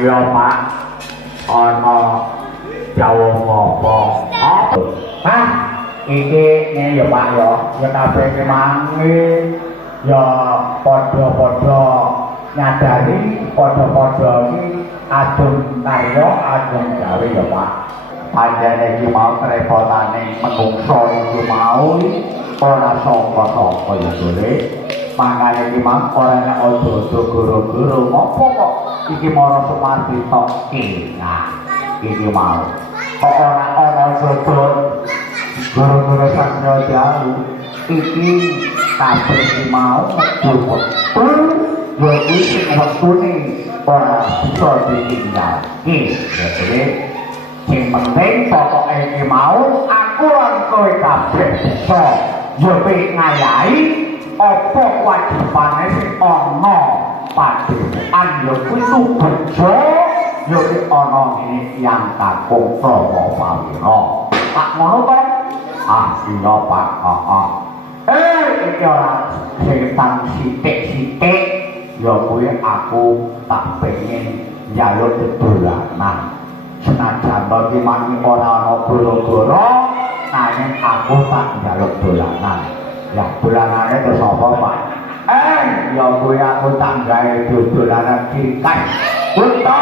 Iya Pak, ana Jawa apa? Hah? Iki ngene ya Pak ya, ya kabeh iki mangi ya padha-padha nyadari padha-padha iki adun karya adun gawe ya Pak. Panjene iki mau repotane menungso iki mau ora sangka-sangka ya Dole. Mangane iki mang ora nek aja guru-guru ngopo kok iki mara Sumarti tok nah iki mau kok ora ana sodor guru-guru sastra jalu iki kabeh iki mau metu ya kuwi sing wektune ora bisa ditinggal iki jadi sing penting pokoke iki mau aku lan kowe kabeh bisa yo ngayahi apa wajibane sing ana padepokan ya kuwi bejo ya ana ngene yang kakung Rama Pawira. Pak ngono to? Ah iya Pak. Iki ora setan sithik-sithik ya kuwi aku tak pengen njaluk dolanan. Senajan to iki mangi ora ana goro-goro nanging aku tak njaluk dolanan. Ya dolanane terus apa Pak? Ya kuwi aku tak gawe dolanan cikas. Buta.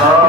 Oh